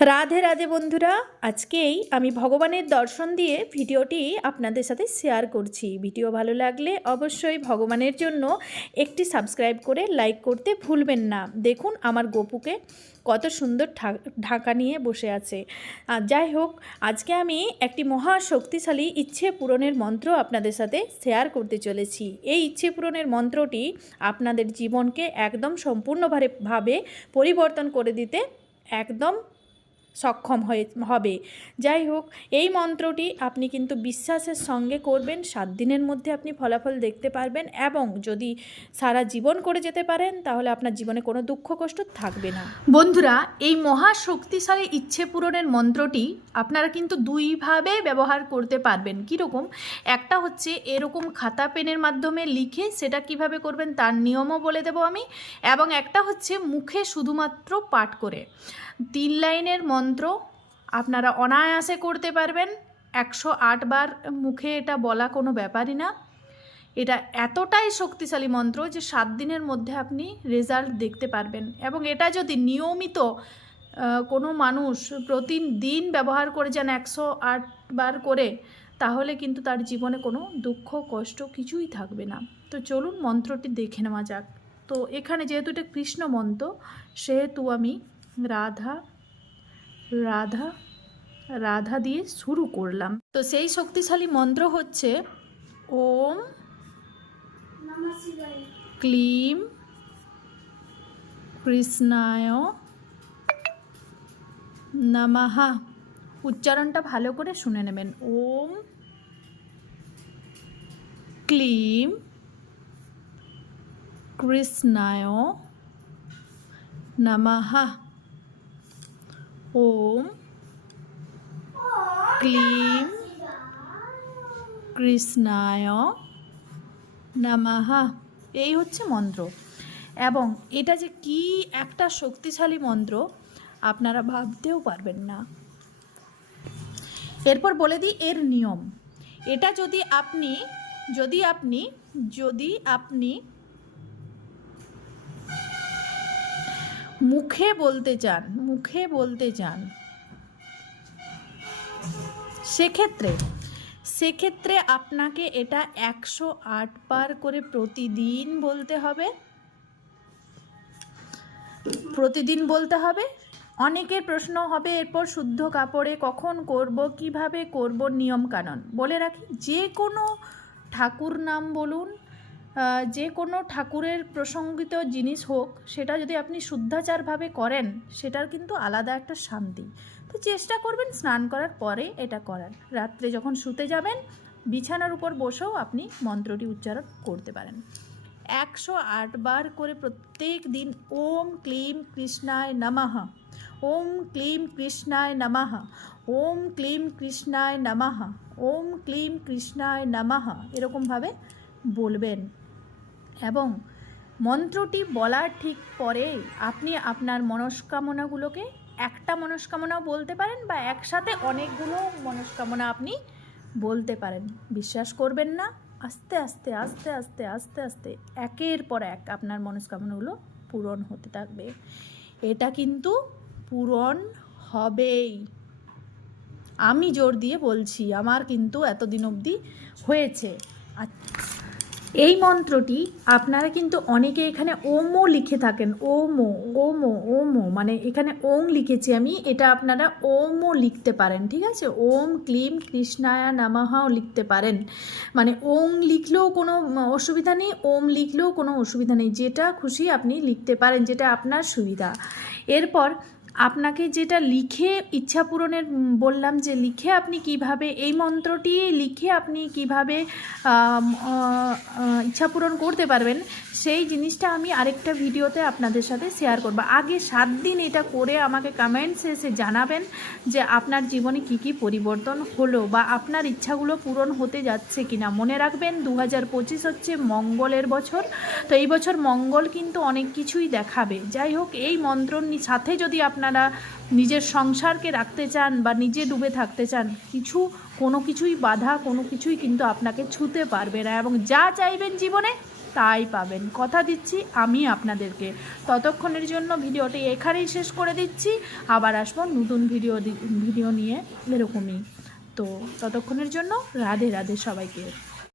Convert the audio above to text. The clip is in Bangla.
রাধে রাধে বন্ধুরা, আজকেই আমি ভগবানের দর্শন দিয়ে ভিডিওটি আপনাদের সাথে শেয়ার করছি। ভিডিও ভালো লাগলে অবশ্যই ভগবানের জন্য একটি সাবস্ক্রাইব করে লাইক করতে ভুলবেন না। দেখুন আমার গোপুকে কত সুন্দর ঢাকা নিয়ে বসে আছে। আর যাই হোক, আজকে আমি একটি মহা শক্তিশালী ইচ্ছে পূরণের মন্ত্র আপনাদের সাথে শেয়ার করতে চলেছি। এই ইচ্ছে পূরণের মন্ত্রটি আপনাদের জীবনকে একদম সম্পূর্ণভাবে পরিবর্তন করে দিতে একদম সক্ষম হবে। যাই হোক, এই মন্ত্রটি আপনি কিন্তু বিশ্বাসের সঙ্গে করবেন। 7 দিনের মধ্যে আপনি ফলাফল দেখতে পারবেন এবং যদি সারা জীবন করে যেতে পারেন তাহলে আপনার জীবনে কোনো দুঃখ কষ্ট থাকবে না। বন্ধুরা, এই মহা শক্তিশালী ইচ্ছে পূরণের মন্ত্রটি আপনারা কিন্তু দুইভাবে ব্যবহার করতে পারবেন। কীরকম? একটা হচ্ছে এরকম খাতা পেনের মাধ্যমে লিখে সেটা কিভাবে করবেন তার নিয়মও বলে দেব আমি, এবং একটা হচ্ছে মুখে শুধুমাত্র পাঠ করে 3 লাইনের মন্ত্র আপনারা অনায়াসে করতে পারবেন। 108 বার মুখে এটা বলা কোনো ব্যাপারই না। এটা এতটাই শক্তিশালী মন্ত্র যে 7 দিনের মধ্যে আপনি রেজাল্ট দেখতে পারবেন। এবং এটা যদি নিয়মিত কোনো মানুষ প্রতিদিন ব্যবহার করে যান 108 বার করে, তাহলে কিন্তু তার জীবনে কোনো দুঃখ কষ্ট কিছুই থাকবে না। তো চলুন মন্ত্রটি দেখে নেওয়া যাক। তো এখানে যেহেতু এটা কৃষ্ণ মন্ত্র, সেহেতু আমি রাধা রাধা রাধা দিয়ে শুরু করলাম। তো সেই শক্তিশালী মন্ত্র হচ্ছে ওম ক্লিম কৃষ্ণায় নমঃ। উচ্চারণটা ভালো করে শুনে নেবেন। ওম ক্লিম কৃষ্ণায় নমঃ। ওম ক্লিম কৃষ্ণায় নমঃ। এই হচ্ছে মন্ত্র। এবং এটা যে কি একটা শক্তিশালী মন্ত্র আপনারা ভাবতেও পারবেন না। এরপর বলে দিই এর নিয়ম। এটা যদি আপনি মুখে বলতে চান সেক্ষেত্রে আপনাকে এটা 108 বার করে প্রতিদিন বলতে হবে। অনেকের প্রশ্ন হবে এরপর শুদ্ধ কাপড়ে কখন করব, কিভাবে করব, নিয়ম কানুন বলে রাখি। যে কোনো ঠাকুর নাম বলুন, যে কোনো ঠাকুরের প্রসঙ্গিত জিনিস হোক, সেটা যদি আপনি শুদ্ধাচারভাবে করেন সেটার কিন্তু আলাদা একটা শান্তি। তো চেষ্টা করবেন স্নান করার পরে এটা করার। রাত্রে যখন শুতে যাবেন বিছানার উপর বসেও আপনি মন্ত্রটি উচ্চারণ করতে পারেন 108 বার করে প্রত্যেক দিন। ওম ক্লিম কৃষ্ণায় নমঃ, ওম ক্লিম কৃষ্ণায় নমঃ, ওম ক্লিম কৃষ্ণায় নমঃ, ওম ক্লিম কৃষ্ণায় নমঃ, এরকমভাবে বলবেন। এবং মন্ত্রটি বলার ঠিক পরে আপনি আপনার মনস্কামনাগুলোকে একটা মনস্কামনাও বলতে পারেন বা একসাথে অনেকগুলো মনস্কামনা আপনি বলতে পারেন। বিশ্বাস করবেন না, আস্তে আস্তে আস্তে আস্তে আস্তে আস্তে একের পর এক আপনার মনস্কামনাগুলো পূরণ হতে থাকবে। এটা কিন্তু পূরণ হবেই, আমি জোর দিয়ে বলছি। আমার কিন্তু এতদিন অবধি হয়েছে। এই মন্ত্রটি আপনারা কিন্তু অনেকে এখানে ওমও লিখে থাকেন। ওমো ওমো ওমো মানে এখানে ওং লিখেছি আমি, এটা আপনারা ওমও লিখতে পারেন। ঠিক আছে, ওম ক্লিম কৃষ্ণায় নমঃও লিখতে পারেন। মানে ওং লিখলেও কোনো অসুবিধা নেই, ওম লিখলেও কোনো অসুবিধা নেই। যেটা খুশি আপনি লিখতে পারেন, যেটা আপনার সুবিধা। এরপর আপনাকে যেটা লিখে ইচ্ছা পূরণের বললাম, যে লিখে আপনি কিভাবে এই মন্ত্রটি লিখে আপনি কিভাবে ইচ্ছা পূরণ করতে পারবেন, সেই জিনিসটা আমি আরেকটা ভিডিওতে আপনাদের সাথে শেয়ার করব। আগে 7 দিন এটা করে আমাকে কমেন্টসে এসে জানাবেন যে আপনার জীবনে কি কি পরিবর্তন হলো বা আপনার ইচ্ছাগুলো পূরণ হতে যাচ্ছে কিনা। মনে রাখবেন 2025 হচ্ছে মঙ্গলের বছর। তো এই বছর মঙ্গল কিন্তু অনেক কিছুই দেখাবে। যাই হোক, এই মন্ত্রর সাথে যদি আপনারা নিজের সংসারকে রাখতে চান বা নিজে ডুবে থাকতে চান, কোনো কিছুই বাধা, কোনো কিছুই কিন্তু আপনাকে ছুঁতে পারবে না। এবং যা চাইবেন জীবনে তাই পাবেন, কথা দিচ্ছি আমি আপনাদেরকে। ততক্ষণের জন্য ভিডিওটি এখানেই শেষ করে দিচ্ছি, আবার আসবো নতুন ভিডিও নিয়ে এরকমই। তো ততক্ষণের জন্য রাধে রাধে সবাইকে।